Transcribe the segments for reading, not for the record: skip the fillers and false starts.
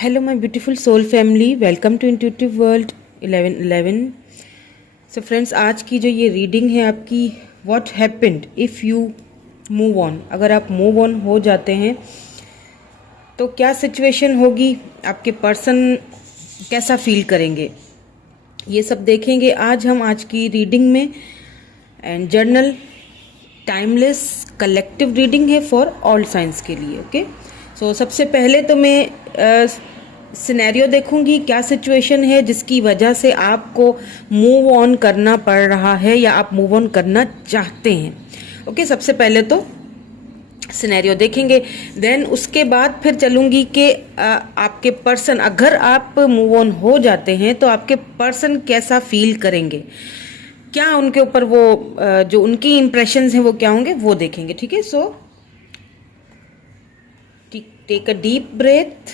Hello, my beautiful soul family. Welcome to Intuitive World 1111. So friends, आज की जो ये रीडिंग है आपकी What happened if you move on, अगर आप मूव ऑन हो जाते हैं तो क्या सिचुएशन होगी, आपके पर्सन कैसा फील करेंगे, ये सब देखेंगे आज हम आज की रीडिंग में। And journal timeless collective reading है फॉर ऑल साइंस के लिए। ओके सो सबसे पहले तो मैं सिनेरियो देखूंगी, क्या सिचुएशन है जिसकी वजह से आपको मूव ऑन करना पड़ रहा है या आप मूव ऑन करना चाहते हैं। ओके सबसे पहले तो सिनेरियो देखेंगे, देन उसके बाद फिर चलूंगी कि आपके पर्सन, अगर आप मूव ऑन हो जाते हैं तो आपके पर्सन कैसा फील करेंगे, क्या उनके ऊपर वो जो उनकी इंप्रेशंस हैं वो क्या होंगे वो देखेंगे। ठीक है, so take a deep breath.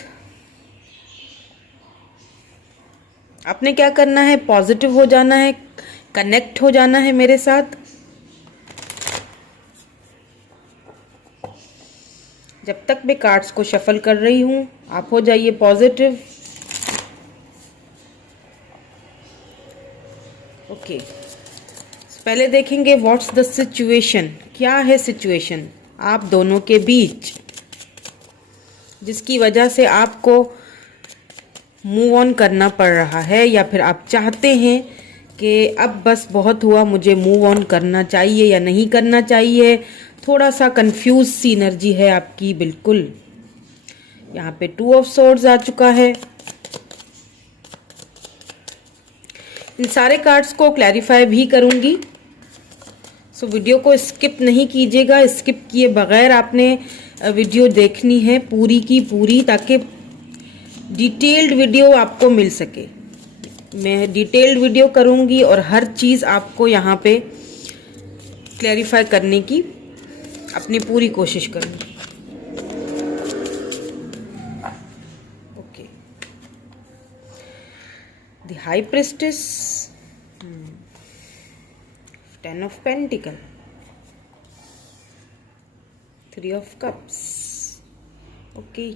आपने क्या करना है, पॉजिटिव हो जाना है, कनेक्ट हो जाना है मेरे साथ। जब तक मैं कार्ड्स को शफल कर रही हूं आप हो जाइए पॉजिटिव। ओके पहले देखेंगे व्हाट्स द सिचुएशन, क्या है सिचुएशन आप दोनों के बीच जिसकी वजह से आपको मूव ऑन करना पड़ रहा है, या फिर आप चाहते हैं कि अब बस बहुत हुआ, मुझे मूव ऑन करना चाहिए या नहीं करना चाहिए। थोड़ा सा कंफ्यूज सी एनर्जी है आपकी, बिल्कुल। यहाँ पे 2 ऑफ सोर्ड्स आ चुका है। इन सारे कार्ड्स को क्लैरिफाई भी करूंगी, सो वीडियो को स्किप नहीं कीजिएगा। स्किप किए बगैर आपने वीडियो देखनी है पूरी की पूरी, ताकि डिटेल्ड वीडियो आपको मिल सके। मैं डिटेल्ड वीडियो करूंगी और हर चीज़ आपको यहाँ पे क्लैरिफाई करने की अपनी पूरी कोशिश करूंगी। Okay the high priestess, 10 of pentacle, 3 of cups. Okay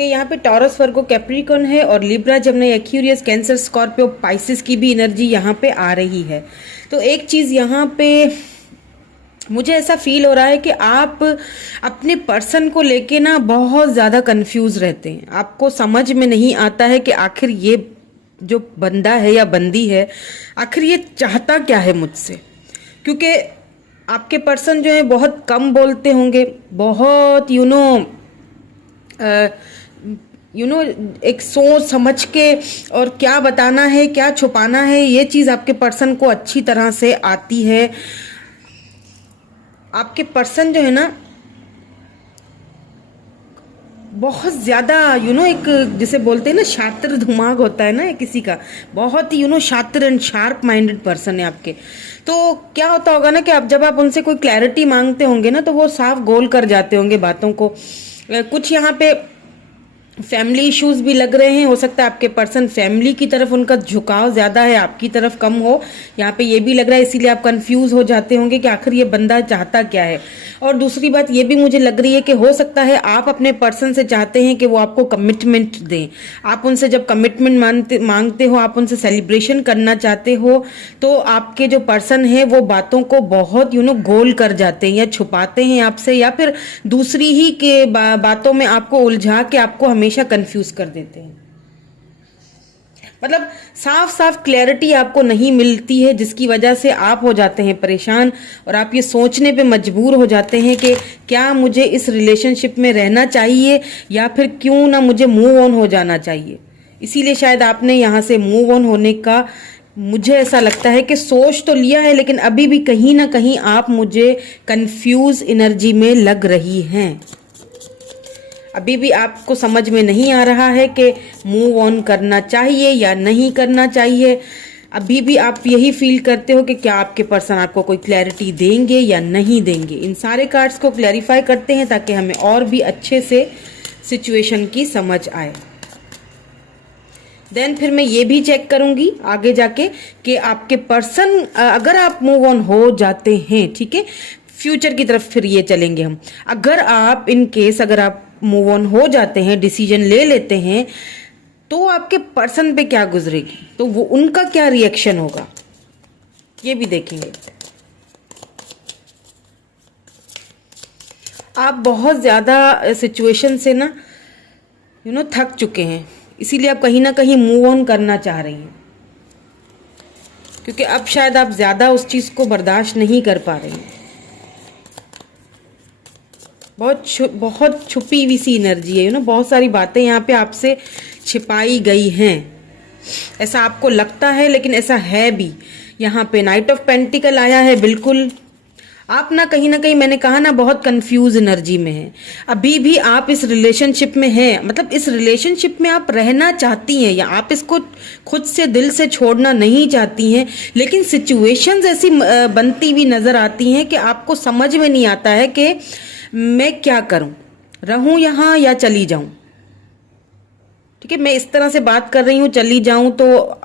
यहाँ पे टॉरस, वर्गो, कैप्रिकॉर्न है और लिब्रा, जमनी, एक्यूरियस, कैंसर, स्कॉर्पियो, पाइसिस की भी एनर्जी यहाँ पे आ रही है। तो एक चीज़ यहाँ पे मुझे ऐसा फील हो रहा है कि आप अपने पर्सन को लेके ना बहुत ज़्यादा कंफ्यूज रहते हैं। आपको समझ में नहीं आता है कि आखिर ये जो बंदा है या बंदी है आखिर ये चाहता क्या है मुझसे, क्योंकि आपके पर्सन जो है बहुत कम बोलते होंगे, बहुत एक सोच समझ के और क्या बताना है क्या छुपाना है ये चीज़ आपके पर्सन को अच्छी तरह से आती है। आपके पर्सन जो है ना बहुत ज़्यादा एक जिसे बोलते हैं ना शातिर दिमाग होता है ना किसी का, बहुत ही शातिर एंड शार्प माइंडेड पर्सन है आपके। तो क्या होता होगा ना कि आप जब आप उनसे कोई क्लैरिटी मांगते होंगे ना तो वो साफ गोल कर जाते होंगे बातों को। कुछ यहाँ पे फैमिली इश्यूज भी लग रहे हैं, हो सकता है आपके पर्सन फैमिली की तरफ उनका झुकाव ज़्यादा है, आपकी तरफ कम हो। यहाँ पे ये भी लग रहा है, इसीलिए आप कंफ्यूज हो जाते होंगे कि आखिर ये बंदा चाहता क्या है। और दूसरी बात ये भी मुझे लग रही है कि हो सकता है आप अपने पर्सन से चाहते हैं कि वो आपको कमिटमेंट दें। आप उनसे जब कमिटमेंट मांगते हो, आप उनसे सेलिब्रेशन करना चाहते हो, तो आपके जो पर्सन है वो बातों को बहुत गोल कर जाते हैं या छुपाते हैं आपसे, या फिर दूसरी ही के बातों में आपको उलझा के आपको हमेशा कंफ्यूज कर देते हैं। मतलब साफ साफ क्लैरिटी आपको नहीं मिलती है, जिसकी वजह से आप हो जाते हैं परेशान और आप ये सोचने पे मजबूर हो जाते हैं कि क्या मुझे इस रिलेशनशिप में रहना चाहिए या फिर क्यों ना मुझे मूव ऑन हो जाना चाहिए। इसीलिए शायद आपने यहाँ से मूव ऑन होने का, मुझे ऐसा लगता है कि सोच तो लिया है, लेकिन अभी भी कहीं ना कहीं आप मुझे कंफ्यूज एनर्जी में लग रही हैं। अभी भी आपको समझ में नहीं आ रहा है कि मूव ऑन करना चाहिए या नहीं करना चाहिए। अभी भी आप यही फील करते हो कि क्या आपके पर्सन आपको कोई क्लैरिटी देंगे या नहीं देंगे। इन सारे कार्ड्स को क्लैरिफाई करते हैं ताकि हमें और भी अच्छे से सिचुएशन की समझ आए। देन फिर मैं ये भी चेक करूंगी आगे जाके कि आपके पर्सन, अगर आप मूव ऑन हो जाते हैं, ठीक है, फ्यूचर की तरफ फिर ये चलेंगे हम। अगर आप इन केस अगर आप मूव ऑन हो जाते हैं, डिसीजन ले लेते हैं, तो आपके पर्सन पे क्या गुजरेगी, तो वो उनका क्या रिएक्शन होगा, ये भी देखेंगे। आप बहुत ज़्यादा सिचुएशन से ना थक चुके हैं, इसीलिए आप कहीं ना कहीं मूव ऑन करना चाह रही हैं, क्योंकि अब शायद आप ज़्यादा उस चीज़ को बर्दाश्त नहीं कर पा रहे हैं। बहुत छुपी हुई सी एनर्जी है, बहुत सारी बातें यहाँ पे आपसे छिपाई गई हैं, ऐसा आपको लगता है, लेकिन ऐसा है भी। यहाँ पे नाइट ऑफ पेंटिकल आया है। बिल्कुल आप ना कहीं मैंने कहा ना, बहुत कंफ्यूज एनर्जी में है। अभी भी आप इस रिलेशनशिप में हैं, मतलब इस रिलेशनशिप में आप रहना चाहती हैं, या आप इसको खुद से दिल से छोड़ना नहीं चाहती हैं, लेकिन सिचुएशंस ऐसी बनती हुई नजर आती हैं कि आपको समझ में नहीं आता है कि मैं क्या करूं, रहूं यहां या चली जाऊं। ठीक है, मैं इस तरह से बात कर रही हूं, चली जाऊं तो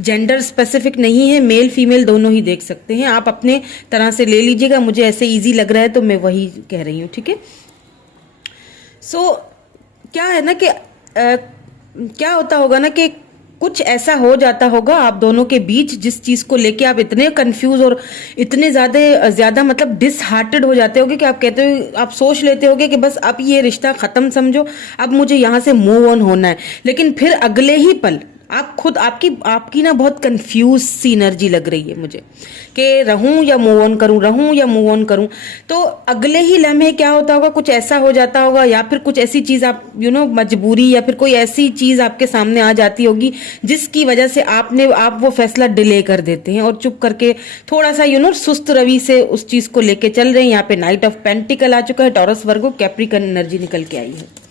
जेंडर स्पेसिफिक नहीं है, मेल फीमेल दोनों ही देख सकते हैं, आप अपने तरह से ले लीजिएगा। मुझे ऐसे इजी लग रहा है तो मैं वही कह रही हूं। ठीक है, सो क्या है ना कि क्या होता होगा ना कि कुछ ऐसा हो जाता होगा आप दोनों के बीच, जिस चीज को लेके आप इतने कंफ्यूज और इतने ज्यादा मतलब डिसहार्टेड हो जाते होगे कि आप कहते हो, आप सोच लेते होगे कि बस अब ये रिश्ता खत्म समझो, अब मुझे यहां से मूव ऑन होना है। लेकिन फिर अगले ही पल आप खुद आपकी ना बहुत कंफ्यूज सी एनर्जी लग रही है मुझे कि रहूं या मूव ऑन करूं, रहूं या मूव ऑन करूं। तो अगले ही लम्हे क्या होता होगा, कुछ ऐसा हो जाता होगा, या फिर कुछ ऐसी चीज आप मजबूरी, या फिर कोई ऐसी चीज आपके सामने आ जाती होगी जिसकी वजह से आप वो फैसला डिले कर देते हैं और चुप करके थोड़ा सा सुस्त रवि से उस चीज को लेके चल रहे हैं। यहाँ पे नाइट ऑफ पेंटिकल आ चुका है, टॉरस वर्गो कैप्रिकॉर्न एनर्जी निकल के आई है।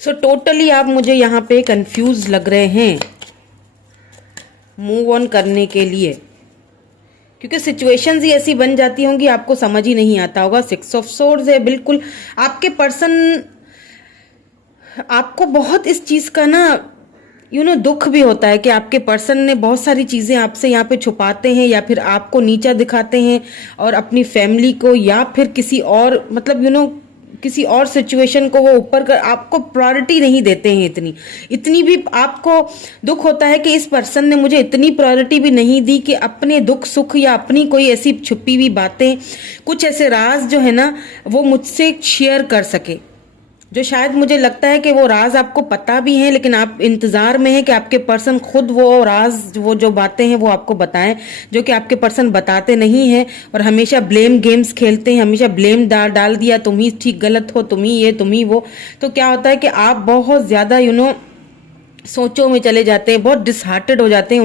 सो टोटली आप मुझे यहाँ पे कंफ्यूज लग रहे हैं मूव ऑन करने के लिए, क्योंकि सिचुएशंस ही ऐसी बन जाती होंगी, आपको समझ ही नहीं आता होगा। 6 ऑफ सोर्ड्स है। बिल्कुल आपके पर्सन, आपको बहुत इस चीज का ना दुख भी होता है कि आपके पर्सन ने बहुत सारी चीजें आपसे यहाँ पे छुपाते हैं, या फिर आपको नीचा दिखाते हैं और अपनी फैमिली को, या फिर किसी और मतलब किसी और सिचुएशन को वो ऊपर कर आपको प्रायोरिटी नहीं देते हैं। इतनी भी आपको दुख होता है कि इस पर्सन ने मुझे इतनी प्रायोरिटी भी नहीं दी कि अपने दुख सुख या अपनी कोई ऐसी छुपी हुई बातें, कुछ ऐसे राज जो है ना वो मुझसे शेयर कर सके, जो शायद मुझे लगता है कि वो राज आपको पता भी है, लेकिन आप इंतजार में हैं कि आपके पर्सन खुद वो राज, वो जो बातें हैं वो आपको बताएं, जो कि आपके पर्सन बताते नहीं हैं और हमेशा ब्लेम गेम्स खेलते हैं, हमेशा ब्लेम डाल दिया, तुम ही ठीक गलत हो, तुम ही ये तुम ही वो। तो क्या होता है कि आप बहुत ज्यादा सोचों में चले जाते हैं, बहुत डिसहार्टेड हो जाते हैं।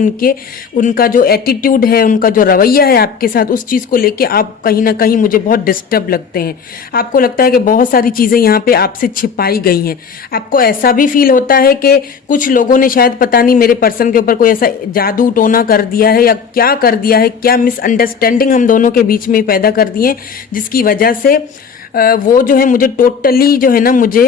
उनका जो एटीट्यूड है, उनका जो रवैया है आपके साथ, उस चीज को लेके आप कहीं ना कहीं मुझे बहुत डिस्टर्ब लगते हैं। आपको लगता है कि बहुत सारी चीजें यहाँ पे आपसे छिपाई गई हैं। आपको ऐसा भी फील होता है कि कुछ लोगों ने शायद पता नहीं मेरे पर्सन के ऊपर कोई ऐसा जादू टोना कर दिया है, या क्या कर दिया है, क्या मिसअंडरस्टैंडिंग हम दोनों के बीच में पैदा कर दिए, जिसकी वजह से वो जो है मुझे टोटली जो है ना मुझे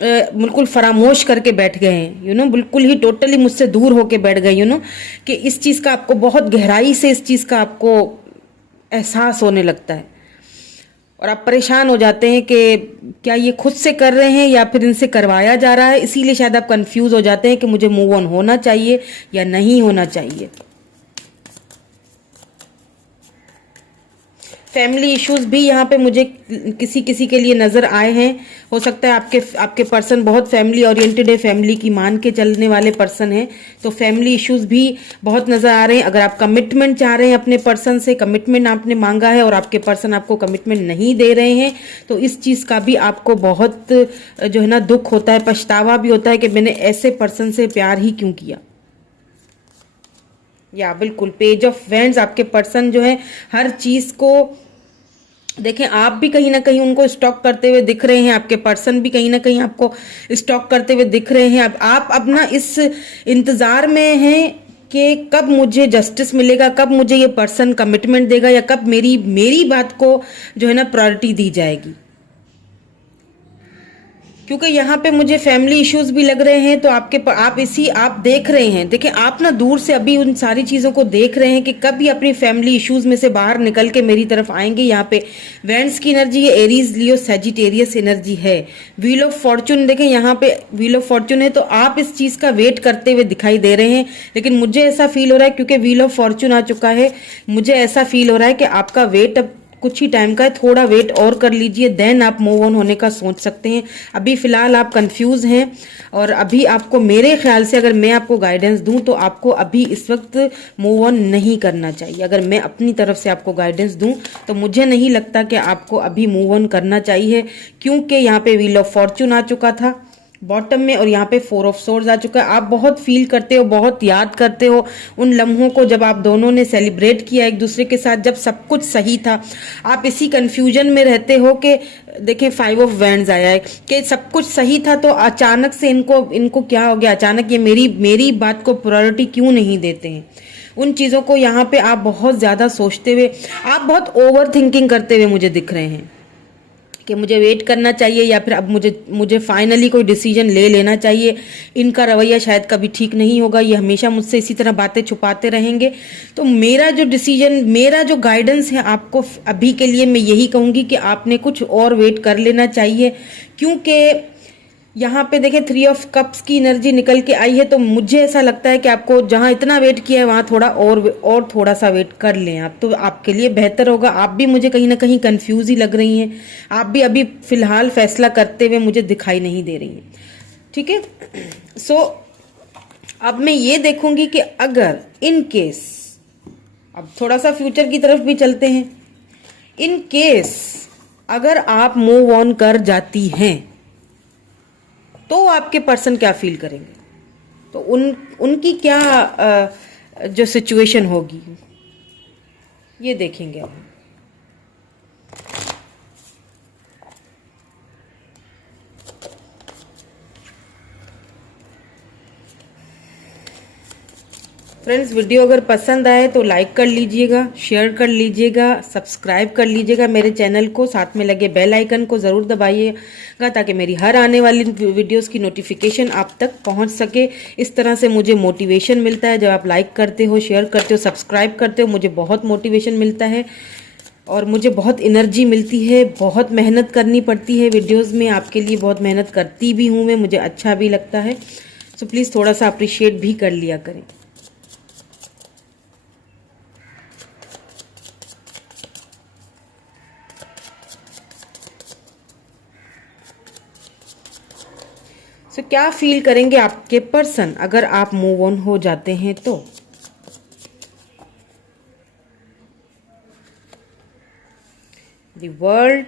बिल्कुल फरामोश करके बैठ गए हैं। बिल्कुल ही टोटली मुझसे दूर होके बैठ गए। कि इस चीज का आपको बहुत गहराई से इस चीज का आपको एहसास होने लगता है और आप परेशान हो जाते हैं कि क्या ये खुद से कर रहे हैं या फिर इनसे करवाया जा रहा है। इसीलिए शायद आप कंफ्यूज हो जाते हैं कि मुझे मूव ऑन होना चाहिए या नहीं होना चाहिए। फैमिली इश्यूज भी यहाँ पे मुझे किसी के लिए नजर आए हैं। हो सकता है आपके पर्सन बहुत फैमिली ओरिएंटेड है, फैमिली की मान के चलने वाले पर्सन हैं, तो फैमिली इश्यूज भी बहुत नजर आ रहे हैं। अगर आप कमिटमेंट चाह रहे हैं अपने पर्सन से, कमिटमेंट आपने मांगा है और आपके पर्सन आपको कमिटमेंट नहीं दे रहे हैं, तो इस चीज का भी आपको बहुत जो है ना दुख होता है, पछतावा भी होता है कि मैंने ऐसे पर्सन से प्यार ही क्यों किया। या बिल्कुल पेज ऑफ वैंड्स, आपके पर्सन जो है हर चीज को देखें, आप भी कहीं ना कहीं उनको स्टॉक करते हुए दिख रहे हैं, आपके पर्सन भी कहीं ना कहीं आपको स्टॉक करते हुए दिख रहे हैं। आप अब ना इस इंतजार में हैं कि कब मुझे जस्टिस मिलेगा, कब मुझे ये पर्सन कमिटमेंट देगा, या कब मेरी बात को जो है ना प्रायोरिटी दी जाएगी। क्योंकि यहाँ पे मुझे फैमिली इश्यूज भी लग रहे हैं। तो आप देख रहे हैं, देखिए आप ना दूर से अभी उन सारी चीज़ों को देख रहे हैं कि कब ये अपनी फैमिली इश्यूज में से बाहर निकल के मेरी तरफ आएंगे। यहाँ पे वेंस की एनर्जी, ये एरीज लियो सेजिटेरियस एनर्जी है। व्हील ऑफ फॉर्चून देखें, यहाँ पे व्हील ऑफ फॉर्चून है, तो आप इस चीज़ का वेट करते हुए दिखाई दे रहे हैं। लेकिन मुझे ऐसा फील हो रहा है, क्योंकि व्हील ऑफ फॉर्चून आ चुका है, मुझे ऐसा फील हो रहा है कि आपका वेट अब कुछ ही टाइम का है, थोड़ा वेट और कर लीजिए, देन आप मूव ऑन होने का सोच सकते हैं। अभी फिलहाल आप कंफ्यूज हैं, और अभी आपको मेरे ख्याल से अगर मैं आपको गाइडेंस दूं तो आपको अभी इस वक्त मूव ऑन नहीं करना चाहिए। अगर मैं अपनी तरफ से आपको गाइडेंस दूं तो मुझे नहीं लगता कि आपको अभी मूव ऑन करना चाहिए, क्योंकि यहाँ पे व्हील ऑफ फॉर्चून आ चुका था बॉटम में, और यहाँ पे 4 ऑफ सोर्ड्स आ चुका है। आप बहुत फील करते हो, बहुत याद करते हो उन लम्हों को जब आप दोनों ने सेलिब्रेट किया एक दूसरे के साथ, जब सब कुछ सही था। आप इसी कंफ्यूजन में रहते हो कि देखिए 5 ऑफ वैंड्स आया है कि सब कुछ सही था, तो अचानक से इनको क्या हो गया, अचानक ये मेरी बात को प्रायोरिटी क्यों नहीं देते हैं। उन चीज़ों को यहाँ पे आप बहुत ज़्यादा सोचते हुए, आप बहुत ओवर थिंकिंग करते हुए मुझे दिख रहे हैं कि मुझे वेट करना चाहिए, या फिर अब मुझे फाइनली कोई डिसीजन ले लेना चाहिए। इनका रवैया शायद कभी ठीक नहीं होगा, ये हमेशा मुझसे इसी तरह बातें छुपाते रहेंगे। तो मेरा जो डिसीजन, मेरा जो गाइडेंस है आपको अभी के लिए, मैं यही कहूँगी कि आपने कुछ और वेट कर लेना चाहिए। क्योंकि यहाँ पे देखें 3 ऑफ कप्स की एनर्जी निकल के आई है, तो मुझे ऐसा लगता है कि आपको जहाँ इतना वेट किया है वहाँ थोड़ा और थोड़ा सा वेट कर लें आप, तो आपके लिए बेहतर होगा। आप भी मुझे कहीं ना कहीं कंफ्यूज ही लग रही हैं, आप भी अभी फिलहाल फैसला करते हुए मुझे दिखाई नहीं दे रही हैं, ठीक है। सो अब मैं ये देखूंगी कि अगर इन केस, अब थोड़ा सा फ्यूचर की तरफ भी चलते हैं, इन केस अगर आप मूव ऑन कर जाती हैं तो आपके पर्सन क्या फील करेंगे, तो उनकी क्या जो सिचुएशन होगी ये देखेंगे हम। फ्रेंड्स, वीडियो अगर पसंद आए तो लाइक कर लीजिएगा, शेयर कर लीजिएगा, सब्सक्राइब कर लीजिएगा मेरे चैनल को, साथ में लगे बेल आइकन को ज़रूर दबाइएगा ताकि मेरी हर आने वाली वीडियोस की नोटिफिकेशन आप तक पहुंच सके। इस तरह से मुझे मोटिवेशन मिलता है, जब आप लाइक करते हो, शेयर करते हो, सब्सक्राइब करते हो, मुझे बहुत मोटिवेशन मिलता है और मुझे बहुत एनर्जी मिलती है। बहुत मेहनत करनी पड़ती है वीडियोज़ में, आपके लिए बहुत मेहनत करती भी हूँ मैं, मुझे अच्छा भी लगता है। सो प्लीज़ थोड़ा सा अप्रिशिएट भी कर लिया करें। तो क्या फील करेंगे आपके पर्सन अगर आप मूव ऑन हो जाते हैं तो। The World,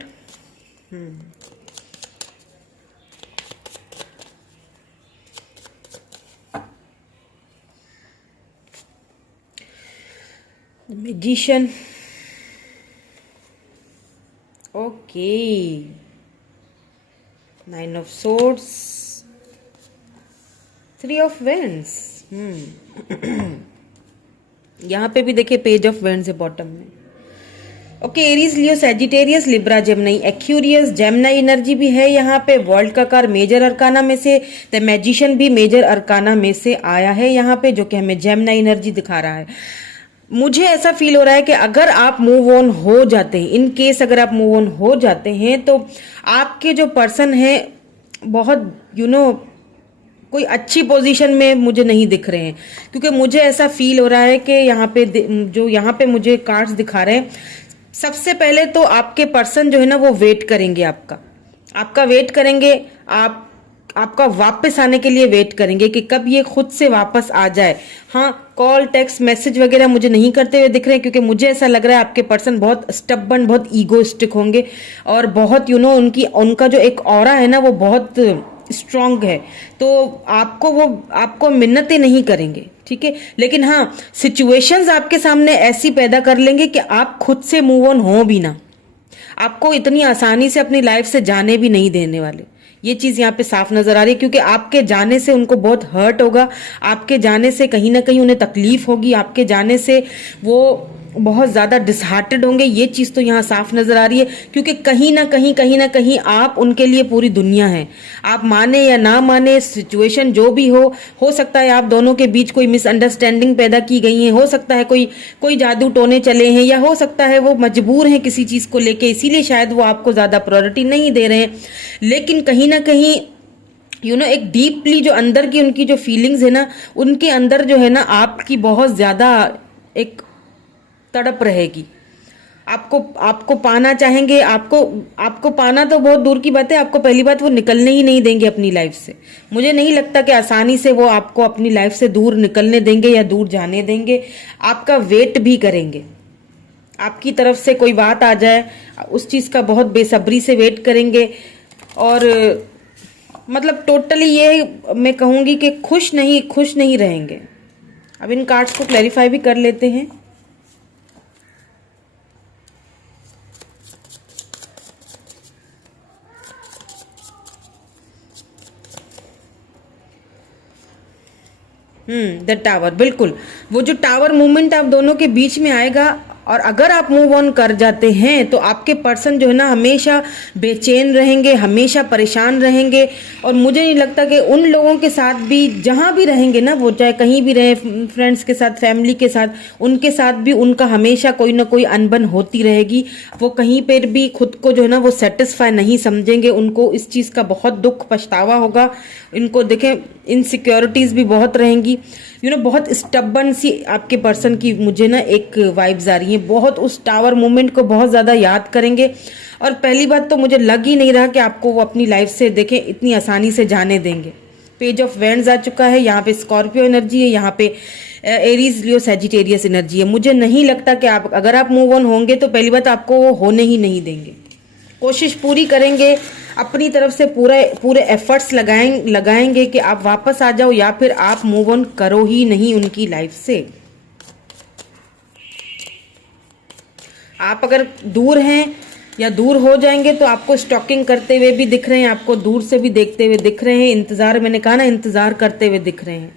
the Magician, okay, 9 of swords, 3 of wands. यहाँ पे भी देखिए पेज ऑफ वेंड्स है बॉटम में। Okay, Aries, Leo, Sagittarius, Libra, Gemini, Aquarius, Gemini energy भी है यहाँ पे। वर्ल्ड का कार्ड मेजर अरकाना में से, द मैजिशियन भी मेजर अरकाना में से आया है यहाँ पे, जो कि हमें जेमिनी एनर्जी दिखा रहा है। मुझे ऐसा फील हो रहा है कि अगर आप मूव ऑन हो जाते हैं, इन केस अगर आप मूव ऑन हो जाते हैं तो आपके जो पर्सन है बहुत कोई अच्छी पोजीशन में मुझे नहीं दिख रहे हैं, क्योंकि मुझे ऐसा फील हो रहा है कि यहाँ पे मुझे कार्ड्स दिखा रहे हैं, सबसे पहले तो आपके पर्सन जो है ना वो वेट करेंगे, आपका वेट करेंगे, आपका वापस आने के लिए वेट करेंगे कि कब ये खुद से वापस आ जाए। हाँ, कॉल, टेक्स्ट, मैसेज वगैरह मुझे नहीं करते हुए दिख रहे हैं, क्योंकि मुझे ऐसा लग रहा है आपके पर्सन बहुत स्टबर्न, बहुत ईगोइस्टिक होंगे और बहुत उनका जो एक ऑरा है ना वो बहुत स्ट्रांग है, तो आपको मिन्नतें नहीं करेंगे, ठीक है। लेकिन हाँ, सिचुएशंस आपके सामने ऐसी पैदा कर लेंगे कि आप खुद से मूव ऑन हो भी ना, आपको इतनी आसानी से अपनी लाइफ से जाने भी नहीं देने वाले। ये चीज़ यहाँ पे साफ नजर आ रही है, क्योंकि आपके जाने से उनको बहुत हर्ट होगा, आपके जाने से कहीं ना कहीं उन्हें तकलीफ होगी, आपके जाने से वो बहुत ज़्यादा डिसहार्टेड होंगे, ये चीज़ तो यहाँ साफ नज़र आ रही है, क्योंकि कहीं ना कहीं आप उनके लिए पूरी दुनिया है। आप माने या ना माने, सिचुएशन जो भी हो सकता है आप दोनों के बीच कोई मिसअंडरस्टैंडिंग पैदा की गई है, हो सकता है कोई जादू टोने चले हैं, या हो सकता है वो मजबूर हैं किसी चीज़ को लेके, इसीलिए शायद वो आपको ज़्यादा प्रायोरिटी नहीं दे रहे हैं। लेकिन कहीं ना कहीं एक डीपली जो अंदर की उनकी जो फीलिंग्स है ना, उनके अंदर जो है ना आपकी बहुत ज़्यादा एक तड़प रहेगी। आपको पाना चाहेंगे, आपको पाना तो बहुत दूर की बात है, आपको पहली बात वो निकलने ही नहीं देंगे अपनी लाइफ से। मुझे नहीं लगता कि आसानी से वो आपको अपनी लाइफ से दूर निकलने देंगे या दूर जाने देंगे। आपका वेट भी करेंगे, आपकी तरफ से कोई बात आ जाए उस चीज़ का बहुत बेसब्री से वेट करेंगे। और मतलब टोटली ये मैं कहूँगी कि खुश नहीं रहेंगे। अब इन कार्ड्स को क्लैरिफाई भी कर लेते हैं। द टावर, बिल्कुल वो जो टावर मूवमेंट आप दोनों के बीच में आएगा। और अगर आप मूव ऑन कर जाते हैं तो आपके पर्सन जो है ना हमेशा बेचैन रहेंगे, हमेशा परेशान रहेंगे। और मुझे नहीं लगता कि उन लोगों के साथ भी जहाँ भी रहेंगे ना, वो चाहे कहीं भी रहे, फ्रेंड्स के साथ, फैमिली के साथ, उनके साथ भी उनका हमेशा कोई ना कोई अनबन होती रहेगी। वो कहीं पर भी खुद को जो है ना वो सेटिस्फाई नहीं समझेंगे, उनको इस चीज़ का बहुत दुख पछतावा होगा। इनको देखें, इनसिक्योरिटीज़ भी बहुत रहेंगी। बहुत स्टबन सी आपके पर्सन की मुझे ना एक वाइब्स आ रही है। बहुत उस टावर मोमेंट को बहुत ज़्यादा याद करेंगे। और पहली बात तो मुझे लग ही नहीं रहा कि आपको वो अपनी लाइफ से देखें इतनी आसानी से जाने देंगे। पेज ऑफ वैंड्स आ चुका है, यहाँ पे स्कॉर्पियो एनर्जी है, यहाँ पे एरीज लियो सैजिटेरियस एनर्जी है। मुझे नहीं लगता कि अगर आप मूव ऑन होंगे तो पहली बात आपको वो होने ही नहीं देंगे। कोशिश पूरी करेंगे, अपनी तरफ से पूरे एफर्ट्स लगाएंगे कि आप वापस आ जाओ, या फिर आप मूव ऑन करो ही नहीं उनकी लाइफ से। आप अगर दूर हैं या दूर हो जाएंगे तो आपको स्टॉकिंग करते हुए भी दिख रहे हैं, आपको दूर से भी देखते हुए दिख रहे हैं, इंतजार, मैंने कहा ना, इंतजार करते हुए दिख रहे हैं।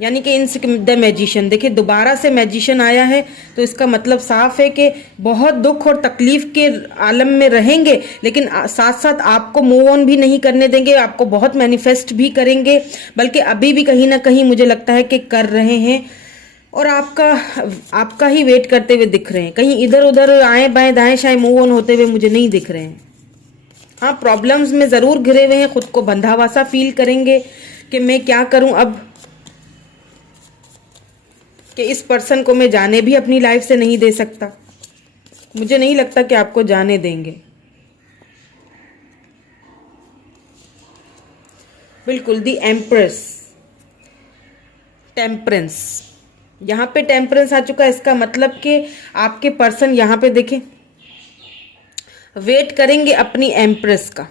यानी कि इन द मैजिशियन, देखिए दोबारा से मैजिशियन आया है, तो इसका मतलब साफ है कि बहुत दुख और तकलीफ के आलम में रहेंगे, लेकिन साथ साथ आपको मूव ऑन भी नहीं करने देंगे, आपको बहुत मैनिफेस्ट भी करेंगे, बल्कि अभी भी कहीं ना कहीं मुझे लगता है कि कर रहे हैं। और आपका ही वेट करते हुए दिख रहे हैं। कहीं इधर उधर आए बाएं दाएं शाएं मूव ऑन होते हुए मुझे नहीं दिख रहे हैं। हाँ, प्रॉब्लम्स में ज़रूर घिरे हुए हैं, खुद को बंधा हुआ सा फील करेंगे कि मैं क्या करूं अब, कि इस पर्सन को मैं जाने भी अपनी लाइफ से नहीं दे सकता। मुझे नहीं लगता कि आपको जाने देंगे। बिल्कुल, दी एम्प्रेस, टेम्परेंस, यहाँ पे टेम्परेंस आ चुका है। इसका मतलब कि आपके पर्सन यहाँ पे देखें वेट करेंगे अपनी एम्प्रेस का,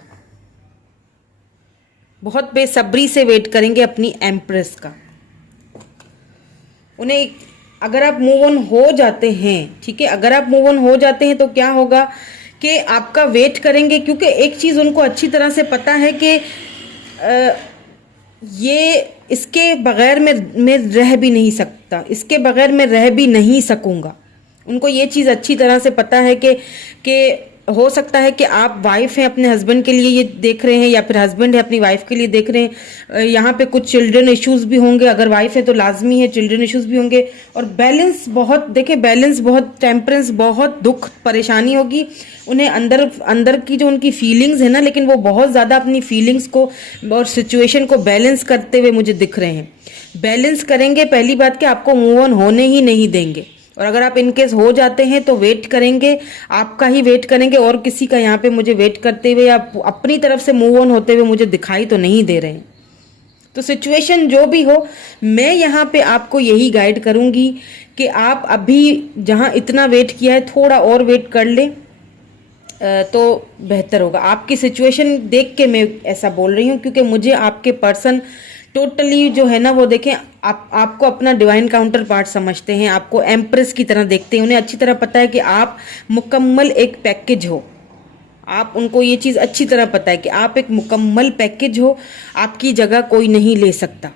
बहुत बेसब्री से वेट करेंगे अपनी एम्प्रेस का। उन्हें अगर आप मूव ऑन हो जाते हैं, ठीक है, अगर आप मूव ऑन हो जाते हैं तो क्या होगा कि आपका वेट करेंगे, क्योंकि एक चीज़ उनको अच्छी तरह से पता है कि ये इसके बगैर मैं रह भी नहीं सकता, इसके बगैर मैं रह भी नहीं सकूंगा। उनको ये चीज़ अच्छी तरह से पता है कि हो सकता है कि आप वाइफ हैं, अपने हस्बैंड के लिए ये देख रहे हैं, या फिर हस्बैंड है अपनी वाइफ के लिए देख रहे हैं। यहाँ पे कुछ चिल्ड्रन इश्यूज भी होंगे, अगर वाइफ है तो लाजमी है चिल्ड्रन इश्यूज भी होंगे। और बैलेंस बहुत, देखें बैलेंस बहुत, टेम्परेंस बहुत, दुख परेशानी होगी उन्हें अंदर की जो उनकी फीलिंग्स है ना, लेकिन वो बहुत ज़्यादा अपनी फीलिंग्स को और सिचुएशन को बैलेंस करते हुए मुझे दिख रहे हैं। बैलेंस करेंगे, पहली बात कि आपको मूव ऑन होने ही नहीं देंगे। और अगर आप इनकेस हो जाते हैं तो वेट करेंगे, आपका ही वेट करेंगे, और किसी का यहाँ पे मुझे वेट करते हुए या अपनी तरफ से मूव ऑन होते हुए मुझे दिखाई तो नहीं दे रहे हैं। तो सिचुएशन जो भी हो, मैं यहाँ पे आपको यही गाइड करूँगी कि आप अभी जहाँ इतना वेट किया है थोड़ा और वेट कर ले तो बेहतर होगा। आपकी सिचुएशन देख के मैं ऐसा बोल रही हूँ, क्योंकि मुझे आपके पर्सन टोटली जो है ना वो देखें, आपको अपना डिवाइन काउंटर पार्ट समझते हैं, आपको एम्प्रेस की तरह देखते हैं। उन्हें अच्छी तरह पता है कि आप मुकम्मल एक पैकेज हो। आप उनको ये चीज़ अच्छी तरह पता है कि आप एक मुकम्मल पैकेज हो, आपकी जगह कोई नहीं ले सकता।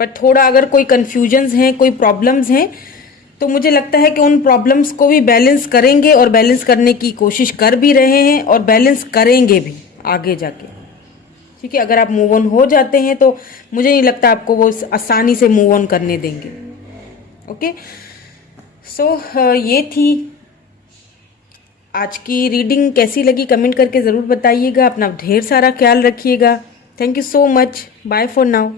पर थोड़ा अगर कोई कन्फ्यूजन्स हैं, कोई प्रॉब्लम्स हैं, तो मुझे लगता है कि उन प्रॉब्लम्स को भी बैलेंस करेंगे और बैलेंस करने की कोशिश कर भी रहे हैं और बैलेंस करेंगे भी आगे जाके। ठीक है, अगर आप मूव ऑन हो जाते हैं तो मुझे नहीं लगता आपको वो आसानी से मूव ऑन करने देंगे। ओके, सो ये थी आज की रीडिंग। कैसी लगी कमेंट करके ज़रूर बताइएगा। अपना ढेर सारा ख्याल रखिएगा। Thank you so much. Bye for now.